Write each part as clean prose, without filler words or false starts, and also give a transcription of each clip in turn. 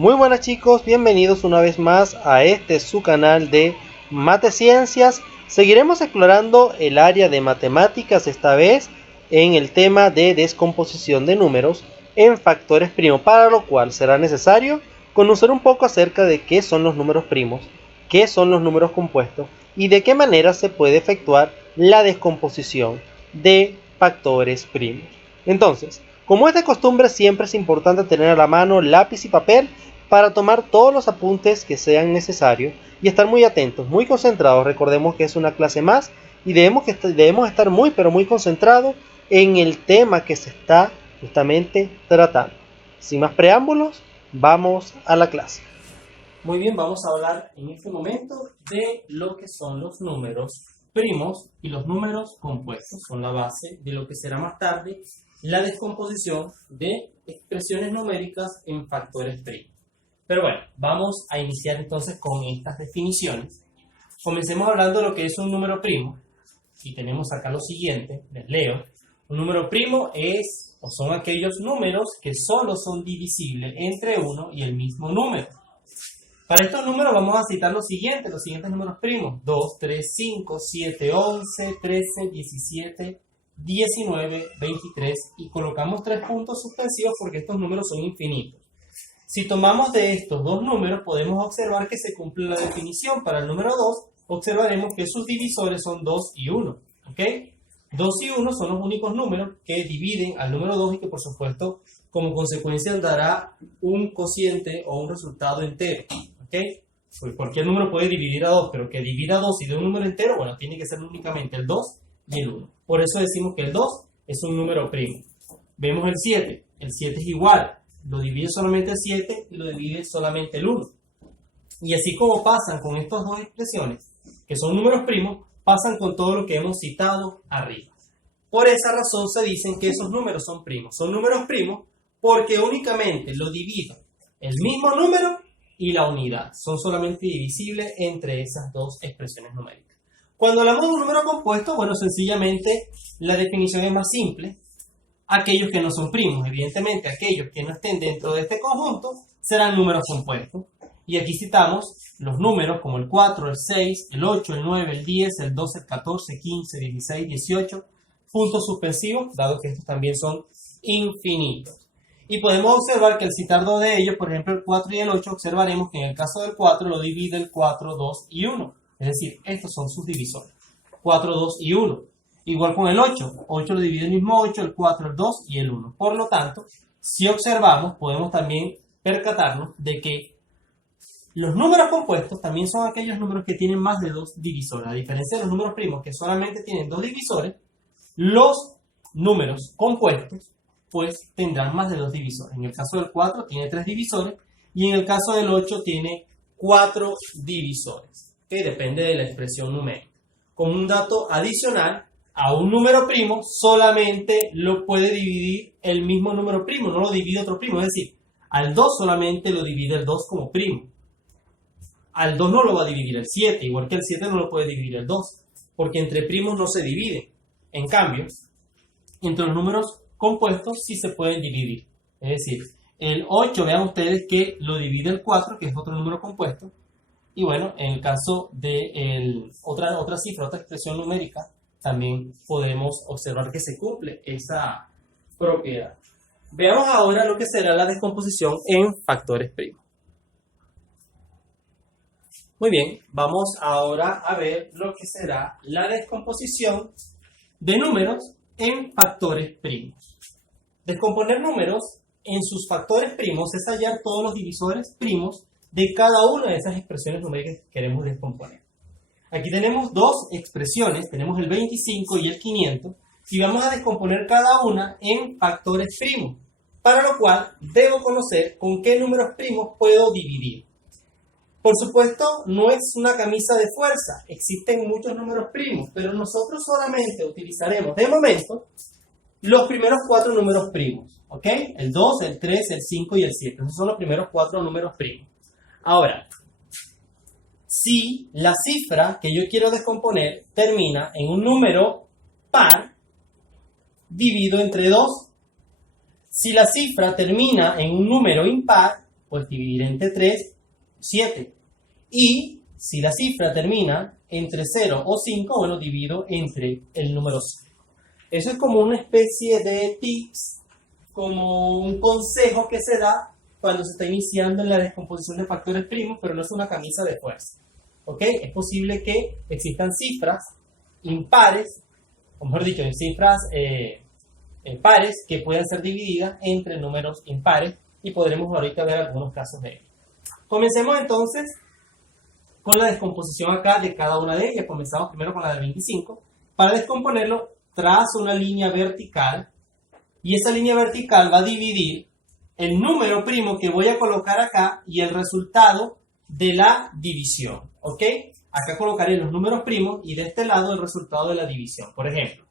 Muy buenas chicos, bienvenidos una vez más a su canal de Mateciencias. Seguiremos explorando el área de matemáticas, esta vez en el tema de descomposición de números en factores primos, para lo cual será necesario conocer un poco acerca de qué son los números primos, qué son los números compuestos y de qué manera se puede efectuar la descomposición de factores primos. Entonces, como es de costumbre, siempre es importante tener a la mano lápiz y papel para tomar todos los apuntes que sean necesarios y estar muy atentos, muy concentrados. Recordemos que es una clase más y debemos estar muy pero muy concentrados en el tema que se está justamente tratando. Sin más preámbulos, vamos a la clase. Muy bien, vamos a hablar en este momento de lo que son los números primos y los números compuestos. Son la base de lo que será más tarde la descomposición de expresiones numéricas en factores primos. Pero bueno, vamos a iniciar entonces con estas definiciones. Comencemos hablando de lo que es un número primo. Y tenemos acá lo siguiente, les leo. Un número primo es o son aquellos números que solo son divisibles entre uno y el mismo número. Para estos números vamos a citar los siguientes números primos: 2, 3, 5, 7, 11, 13, 17, 19, 23 y colocamos 3 puntos suspensivos porque estos números son infinitos. Si tomamos de estos dos números podemos observar que se cumple la definición. Para el número 2 observaremos que sus divisores son 2 y 1. ¿Ok? 2 y 1 son los únicos números que dividen al número 2 y que por supuesto como consecuencia dará un cociente o un resultado entero. ¿Ok? Pues cualquier número puede dividir a 2, pero que divida 2 y de un número entero, bueno, tiene que ser únicamente el 2 y el 1. Por eso decimos que el 2 es un número primo. Vemos el 7. El 7 es igual. Lo divide solamente el 7 y lo divide solamente el 1. Y así como pasan con estas dos expresiones, que son números primos, pasan con todo lo que hemos citado arriba. Por esa razón se dicen que esos números son primos. Son números primos porque únicamente lo divide el mismo número y la unidad. Son solamente divisibles entre esas dos expresiones numéricas. Cuando hablamos de un número compuesto, bueno, sencillamente la definición es más simple. Aquellos que no son primos, evidentemente aquellos que no estén dentro de este conjunto, serán números compuestos. Y aquí citamos los números como el 4, el 6, el 8, el 9, el 10, el 12, el 14, 15, 16, 18, puntos suspensivos, dado que estos también son infinitos. Y podemos observar que al citar dos de ellos, por ejemplo el 4 y el 8, observaremos que en el caso del 4 lo divide el 4, 2 y 1. Es decir, estos son sus divisores, 4, 2 y 1. Igual con el 8, 8 lo divide el mismo 8, el 4, el 2 y el 1. Por lo tanto, si observamos, podemos también percatarnos de que los números compuestos también son aquellos números que tienen más de dos divisores. A diferencia de los números primos que solamente tienen dos divisores, los números compuestos pues tendrán más de dos divisores. En el caso del 4 tiene 3 divisores y en el caso del 8 tiene 4 divisores, que depende de la expresión numérica. Como un dato adicional, a un número primo solamente lo puede dividir el mismo número primo, no lo divide otro primo. Es decir, al 2 solamente lo divide el 2 como primo. Al 2 no lo va a dividir el 7, igual que el 7 no lo puede dividir el 2, porque entre primos no se divide. En cambio, entre los números compuestos sí se pueden dividir. Es decir, el 8, vean ustedes que lo divide el 4, que es otro número compuesto. Y bueno, en el caso de otra cifra, otra expresión numérica, también podemos observar que se cumple esa propiedad. Veamos ahora lo que será la descomposición en factores primos. Muy bien, vamos ahora a ver lo que será la descomposición de números en factores primos. Descomponer números en sus factores primos es hallar todos los divisores primos de cada una de esas expresiones numéricas que queremos descomponer. Aquí tenemos dos expresiones, tenemos el 25 y el 500, y vamos a descomponer cada una en factores primos, para lo cual debo conocer con qué números primos puedo dividir. Por supuesto, no es una camisa de fuerza, existen muchos números primos, pero nosotros solamente utilizaremos de momento los primeros 4 números primos, ¿ok? El 2, el 3, el 5 y el 7, esos son los primeros 4 números primos. Ahora, si la cifra que yo quiero descomponer termina en un número par, divido entre 2. Si la cifra termina en un número impar, pues dividir entre 3, 7. Y si la cifra termina entre 0 o 5, bueno, divido entre el número 5. Eso es como una especie de tips, como un consejo que se da cuando se está iniciando en la descomposición de factores primos, pero no es una camisa de fuerza. ¿Ok? Es posible que existan cifras impares, o mejor dicho, cifras pares que puedan ser divididas entre números impares y podremos ahorita ver algunos casos de ello. Comencemos entonces con la descomposición acá de cada una de ellas. Comenzamos primero con la de 25. Para descomponerlo, trazo una línea vertical y esa línea vertical va a dividir el número primo que voy a colocar acá y el resultado de la división. ¿Ok? Acá colocaré los números primos y de este lado el resultado de la división. Por ejemplo,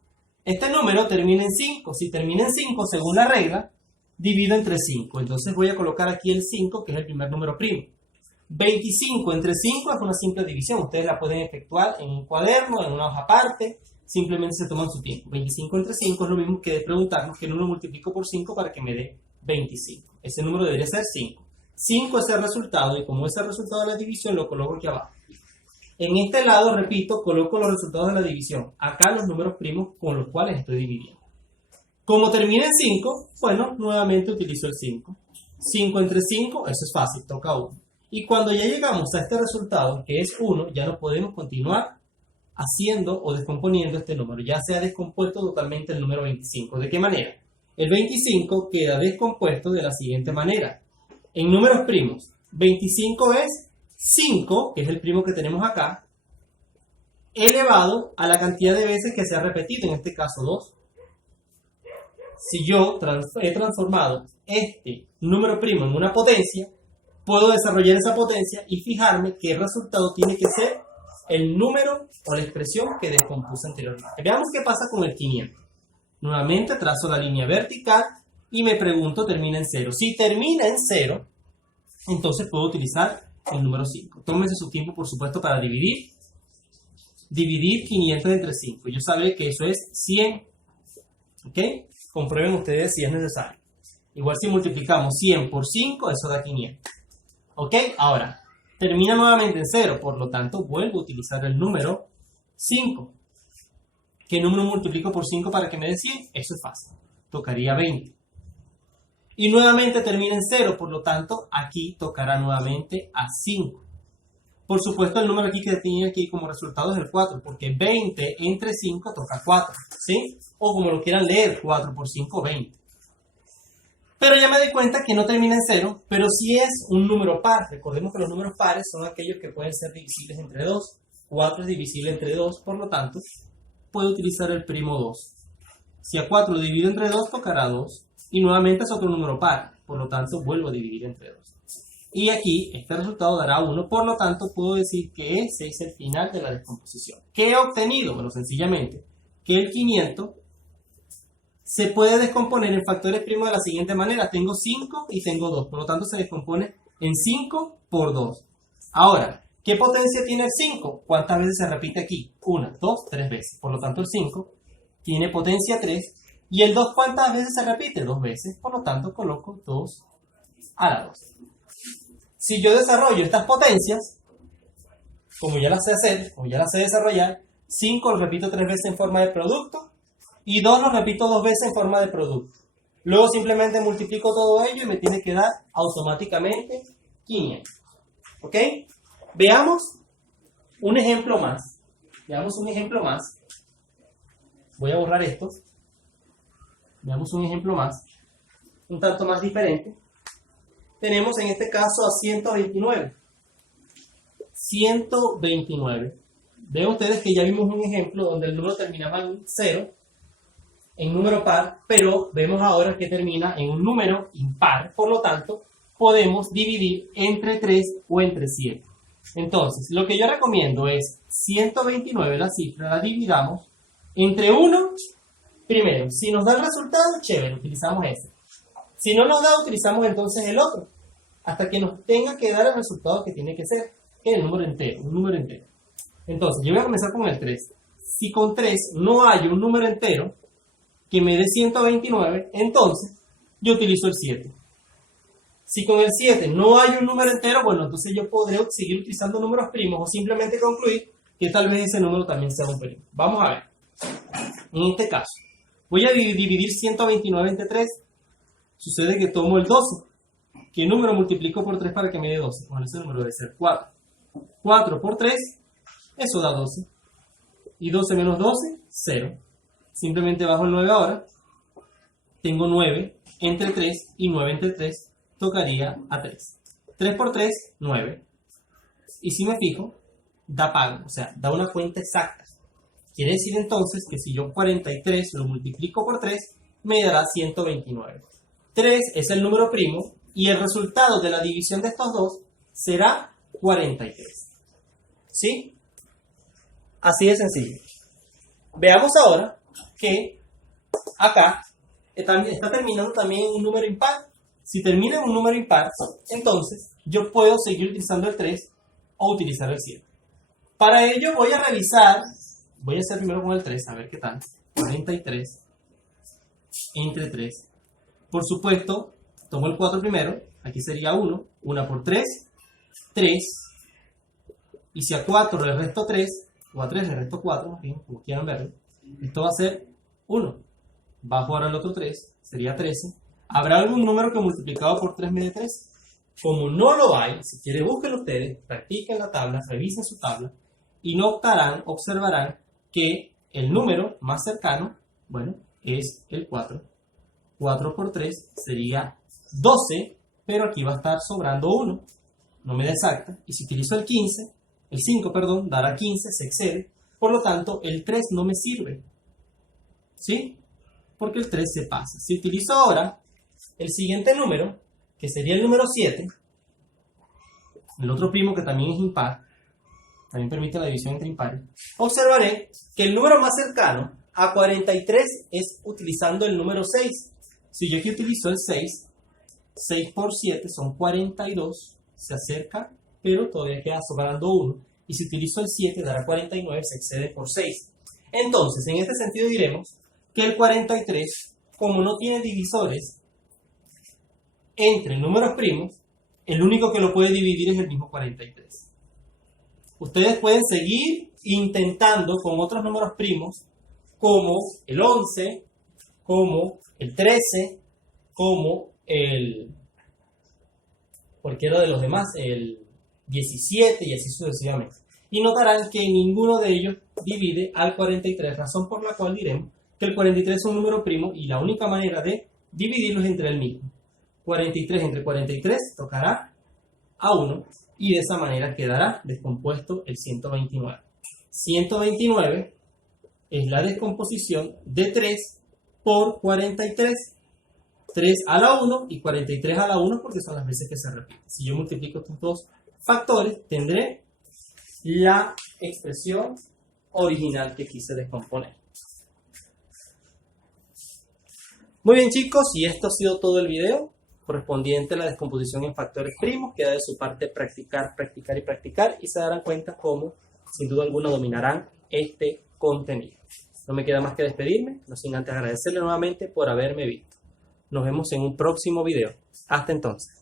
este número termina en 5. Si termina en 5, según la regla, divido entre 5. Entonces voy a colocar aquí el 5, que es el primer número primo. 25 entre 5 es una simple división. Ustedes la pueden efectuar en un cuaderno, en una hoja aparte. Simplemente se toman su tiempo. 25 entre 5 es lo mismo que de preguntarnos que no lo multiplico por 5 para que me dé 25. Ese número debería ser 5. 5 es el resultado y como es el resultado de la división lo coloco aquí abajo. En este lado, repito, coloco los resultados de la división. Acá los números primos con los cuales estoy dividiendo. Como termina en 5, bueno, nuevamente utilizo el 5. 5 entre 5, eso es fácil, toca 1. Y cuando ya llegamos a este resultado, que es 1, ya no podemos continuar haciendo o descomponiendo este número. Ya se ha descompuesto totalmente el número 25. ¿De qué manera? El 25 queda descompuesto de la siguiente manera. En números primos, 25 es 5, que es el primo que tenemos acá, elevado a la cantidad de veces que se ha repetido, en este caso 2. Si yo he transformado este número primo en una potencia, puedo desarrollar esa potencia y fijarme que el resultado tiene que ser el número o la expresión que descompuse anteriormente. Veamos qué pasa con el 500. Nuevamente trazo la línea vertical y me pregunto, ¿termina en 0? Si termina en 0, entonces puedo utilizar el número 5. Tómese su tiempo, por supuesto, para dividir. Dividir 500 entre 5. Yo sabré que eso es 100. ¿Ok? Comprueben ustedes si es necesario. Igual si multiplicamos 100 por 5, eso da 500. ¿Ok? Ahora, termina nuevamente en 0. Por lo tanto, vuelvo a utilizar el número 5. ¿Qué número multiplico por 5 para que me dé 100? Eso es fácil. Tocaría 20. Y nuevamente termina en 0, por lo tanto, aquí tocará nuevamente a 5. Por supuesto, el número aquí que tiene aquí como resultado es el 4, porque 20 entre 5 toca 4, ¿sí? O como lo quieran leer, 4 por 5, 20. Pero ya me di cuenta que no termina en 0, pero sí es un número par. Recordemos que los números pares son aquellos que pueden ser divisibles entre 2. 4 es divisible entre 2, por lo tanto, puedo utilizar el primo 2. Si a 4 lo divido entre 2, tocará 2. Y nuevamente es otro número par, por lo tanto vuelvo a dividir entre 2. Y aquí este resultado dará 1, por lo tanto puedo decir que ese es el final de la descomposición. ¿Qué he obtenido? Bueno, sencillamente que el 500 se puede descomponer en factores primos de la siguiente manera. Tengo 5 y tengo 2, por lo tanto se descompone en 5 por 2. Ahora, ¿qué potencia tiene el 5? ¿Cuántas veces se repite aquí? 1, 2, 3 veces. Por lo tanto el 5 tiene potencia 3. ¿Y el 2 cuántas veces se repite? 2 veces. Por lo tanto, coloco 2 a la 2. Si yo desarrollo estas potencias, como ya las sé hacer, como ya las sé desarrollar, 5 lo repito 3 veces en forma de producto y 2 lo repito 2 veces en forma de producto. Luego simplemente multiplico todo ello y me tiene que dar automáticamente 500. ¿Ok? Veamos un ejemplo más. Veamos un ejemplo más. Voy a borrar esto. Veamos un ejemplo más, un tanto más diferente. Tenemos en este caso a 129. 129. Ven ustedes que ya vimos un ejemplo donde el número terminaba en 0, en número par, pero vemos ahora que termina en un número impar. Por lo tanto, podemos dividir entre 3 o entre 7. Entonces, lo que yo recomiendo es 129, la cifra, la dividamos entre 1. Primero, si nos da el resultado, chévere, utilizamos ese. Si no nos da, utilizamos entonces el otro. Hasta que nos tenga que dar el resultado que tiene que ser, que es el número entero, un número entero. Entonces, yo voy a comenzar con el 3. Si con 3 no hay un número entero que me dé 129, entonces yo utilizo el 7. Si con el 7 no hay un número entero, bueno, entonces yo podré seguir utilizando números primos o simplemente concluir que tal vez ese número también sea un primo. Vamos a ver. En este caso, voy a dividir 129 entre 3. Sucede que tomo el 12. ¿Qué número multiplico por 3 para que me dé 12? Bueno, ese número debe ser 4. 4 por 3, eso da 12. Y 12 menos 12, 0. Simplemente bajo el 9 ahora. Tengo 9 entre 3 y 9 entre 3 tocaría a 3. 3 por 3, 9. Y si me fijo, da pago, o sea, da una cuenta exacta. Quiere decir entonces que si yo 43 lo multiplico por 3, me dará 129. 3 es el número primo y el resultado de la división de estos dos será 43. ¿Sí? Así de sencillo. Veamos ahora que acá está terminando también en un número impar. Si termina en un número impar, entonces yo puedo seguir utilizando el 3 o utilizar el 7. Para ello voy a revisar, voy a hacer primero con el 3, a ver qué tal. 43 entre 3. Por supuesto, tomo el 4 primero, aquí sería 1, 1 por 3, 3. Y si a 4 le resto 3, o a 3 le resto 4, más bien, como quieran verlo, esto va a ser 1. Bajo ahora el otro 3, sería 13. ¿Habrá algún número que multiplicado por 3 me dé 3? Como no lo hay, si quieren busquen ustedes, practiquen la tabla, revisen su tabla y observarán que el número más cercano, bueno, es el 4. 4 por 3 sería 12, pero aquí va a estar sobrando 1. No me da exacta. Y si utilizo el 5, dará 15, se excede. Por lo tanto, el 3 no me sirve. ¿Sí? Porque el 3 se pasa. Si utilizo ahora el siguiente número, que sería el número 7, el otro primo que también es impar, también permite la división entre impares, observaré que el número más cercano a 43 es utilizando el número 6. Si yo aquí utilizo el 6, 6 por 7 son 42, se acerca, pero todavía queda sobrando 1. Y si utilizo el 7, dará 49, se excede por 6. Entonces, en este sentido diremos que el 43, como no tiene divisores entre números primos, el único que lo puede dividir es el mismo 43. Ustedes pueden seguir intentando con otros números primos, como el 11, como el 13, como cualquiera de los demás, el 17 y así sucesivamente. Y notarán que ninguno de ellos divide al 43, razón por la cual diremos que el 43 es un número primo y la única manera de dividirlo es entre el mismo. 43 entre 43 tocará a 1 y de esa manera quedará descompuesto el 129. 129 es la descomposición de 3 por 43. 3 a la 1 y 43 a la 1 porque son las veces que se repiten. Si yo multiplico estos dos factores, tendré la expresión original que quise descomponer. Muy bien chicos, y esto ha sido todo el video correspondiente a la descomposición en factores primos. Queda de su parte practicar, practicar y practicar y se darán cuenta cómo sin duda alguna dominarán este contenido. No me queda más que despedirme, no sin antes agradecerle nuevamente por haberme visto. Nos vemos en un próximo video. Hasta entonces.